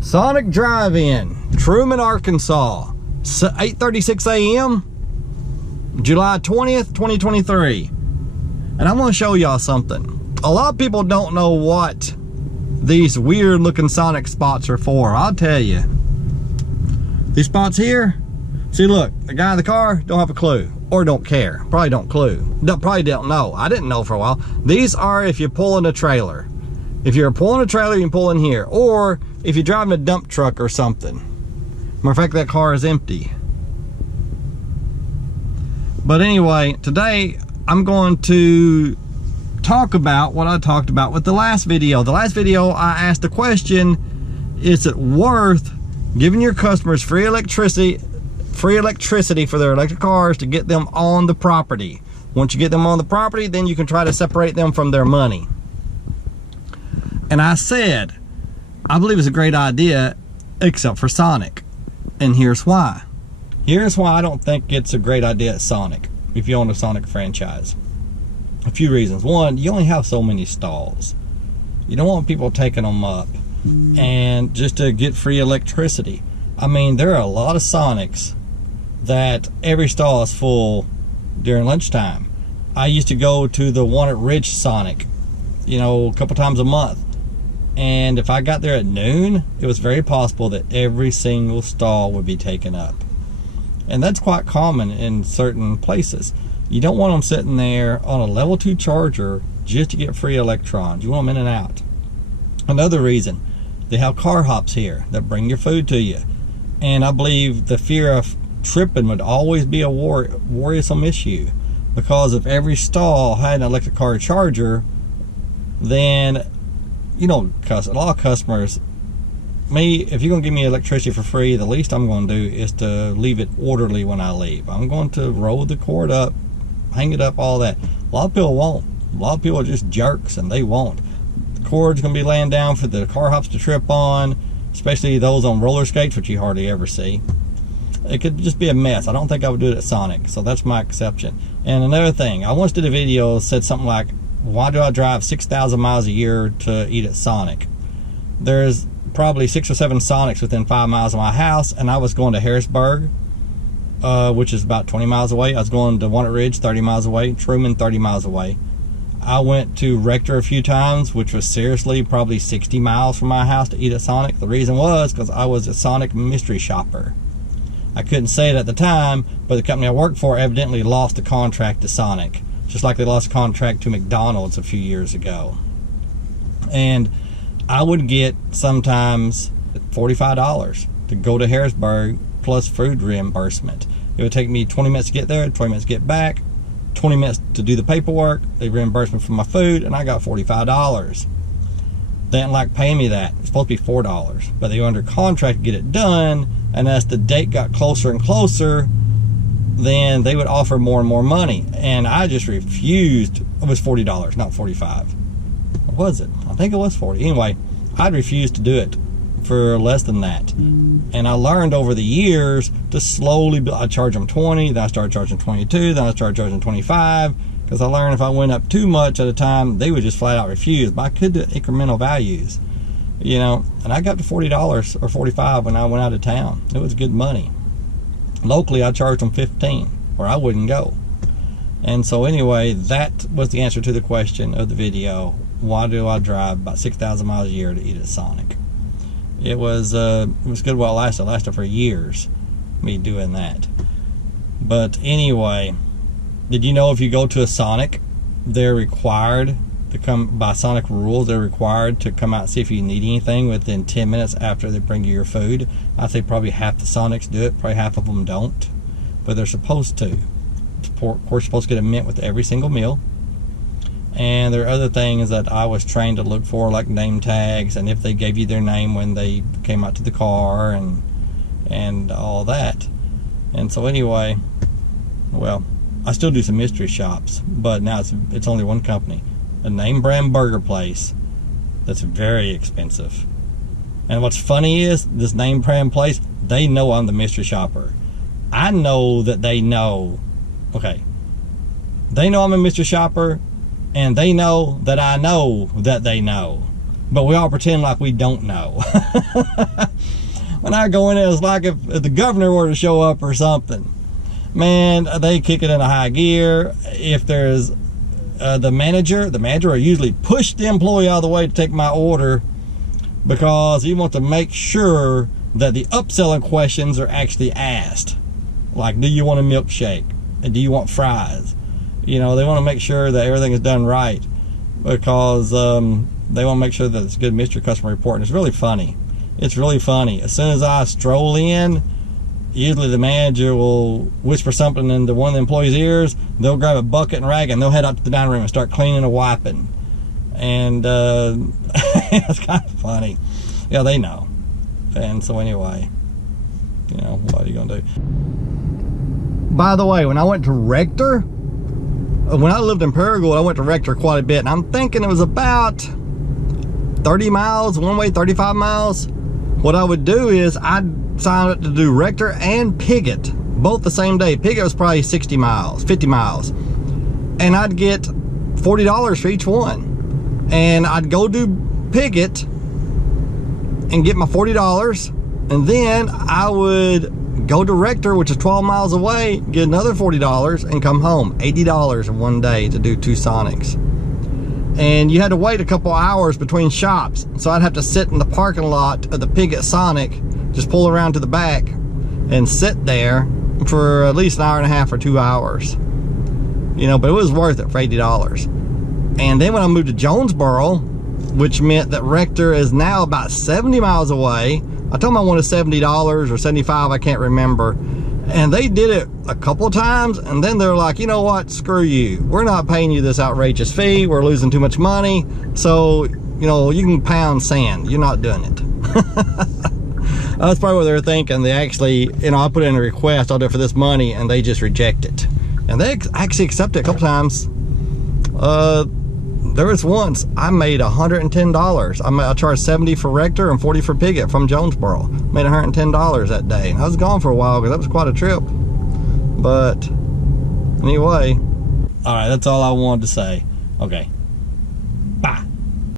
Sonic Drive-In, Truman, Arkansas, 8:36 a.m., July 20th, 2023. And I'm gonna show y'all something. A lot of people don't know what these weird looking Sonic spots are for. I'll tell you. These spots here, see, look, the guy in the car don't have a clue, or don't care. Probably don't know. I didn't know for a while. These are if you're pulling a trailer. If you're pulling a trailer, you can pull in here. Or if you're driving a dump truck or something. Matter of fact, that car is empty. But anyway, today I'm going to talk about what I talked about with the last video. The last video, I asked the question, is it worth giving your customers free electricity for their electric cars to get them on the property? Once you get them on the property, then you can try to separate them from their money. And I said, I believe it's a great idea, except for Sonic. And here's why. Here's why I don't think it's a great idea at Sonic, if you own a Sonic franchise. A few reasons. One, you only have so many stalls. You don't want people taking them up and just to get free electricity. I mean, there are a lot of Sonics that every stall is full during lunchtime. I used to go to the one at Ridge Sonic, you know, a couple times a month. And if I got there at noon, it was very possible that every single stall would be taken up. And that's quite common in certain places. You don't want them sitting there on a level 2 charger just to get free electrons. You want them in and out. Another reason, they have car hops here that bring your food to you. And I believe the fear of tripping would always be a worrisome issue. Because if every stall had an electric car charger, then, you know, a lot of customers, if you're going to give me electricity for free, the least I'm going to do is to leave it orderly when I leave. I'm going to roll the cord up, hang it up, all that. A lot of people won't. A lot of people are just jerks and they won't. The cord's going to be laying down for the car hops to trip on, especially those on roller skates, which you hardly ever see. It could just be a mess. I don't think I would do it at Sonic, so that's my exception. And another thing, I once did a video that said something like, why do I drive 6,000 miles a year to eat at Sonic? There's probably 6 or 7 Sonics within 5 miles of my house, and I was going to Harrisburg, which is about 20 miles away. I was going to Walnut Ridge, 30 miles away, Truman, 30 miles away. I went to Rector a few times, which was seriously probably 60 miles from my house to eat at Sonic. The reason was because I was a Sonic mystery shopper. I couldn't say it at the time, but the company I worked for evidently lost the contract to Sonic, just like they lost the contract to McDonald's a few years ago. And I would get sometimes $45 to go to Harrisburg plus food reimbursement. It would take me 20 minutes to get there, 20 minutes to get back, 20 minutes to do the paperwork, they reimbursed me for my food, and I got $45. They didn't like paying me that. It's supposed to be $4, but they were under contract to get it done, and as the date got closer and closer, then they would offer more and more money, and I just refused. It was $40, not $45. What was it? I think it was 40. Anyway, I'd refused to do it for less than that. And I learned over the years to slowly, I charge them 20, then I started charging 22, then I started charging 25, because I learned if I went up too much at a time, they would just flat out refuse. But I could do incremental values, you know, and I got to $40 or $45 when I went out of town. It was good money. Locally, I charged them $15, or I wouldn't go. And so anyway, that was the answer to the question of the video. Why do I drive about 6,000 miles a year to eat at Sonic? It was good while it lasted. It lasted for years, me doing that. But anyway, did you know if you go to a Sonic, they're required to come, by Sonic rules, they're required to come out and see if you need anything within 10 minutes after they bring you your food. I think probably half the Sonics do it, probably half of them don't, but they're supposed to. Of course, you're supposed to get a mint with every single meal. And there are other things that I was trained to look for, like name tags, and if they gave you their name when they came out to the car, and all that. And so anyway, well, I still do some mystery shops, but now it's only one company, a name brand burger place that's very expensive. And what's funny is, this name brand place, they know I'm the mystery shopper. I know that they know. Okay, they know I'm a mystery shopper, and they know that I know that they know, but we all pretend like we don't know. when I go in, it's like if the governor were to show up or something. Man, they kick it into high gear. If there's the manager will usually push the employee out of the way to take my order, because he wants to make sure that the upselling questions are actually asked. Like, do you want a milkshake? And do you want fries? You know, they want to make sure that everything is done right, because they want to make sure that it's good Mr. Customer Report. And it's really funny. It's really funny. As soon as I stroll in, usually the manager will whisper something into one of the employees' ears. They'll grab a bucket and rag and they'll head out to the dining room and start cleaning and wiping. And it's kind of funny. Yeah, they know. And so anyway, you know, what are you gonna do? By the way, when I went to Rector, when I lived in Paragould, I went to Rector quite a bit, and I'm thinking it was about 30 miles one way, 35 miles. What I would do is I'd sign up to do Rector and Piggott both the same day. Piggott was probably 60 miles, 50 miles, and I'd get $40 for each one. And I'd go do Piggott and get my $40, and then I would go to Rector, which is 12 miles away, get another $40 and come home. $80 in one day to do 2 Sonics. And you had to wait a couple hours between shops, so I'd have to sit in the parking lot of the Piggott Sonic, just pull around to the back and sit there for at least an hour and a half or 2 hours. You know, but it was worth it for $80. And then when I moved to Jonesboro, which meant that Rector is now about 70 miles away. I told them I wanted $70 or $75, I can't remember. And they did it a couple of times, and then they're like, you know what, screw you. We're not paying you this outrageous fee. We're losing too much money. So, you know, you can pound sand. You're not doing it. That's probably what they're thinking. They actually, you know, I put in a request, I'll do it for this money, and they just reject it. And they actually accept it a couple times. There was once I made $110. I charged $70 for Rector and $40 for Piggott from Jonesboro. Made $110 that day. And I was gone for a while because that was quite a trip. But anyway, all right, that's all I wanted to say. Okay, bye.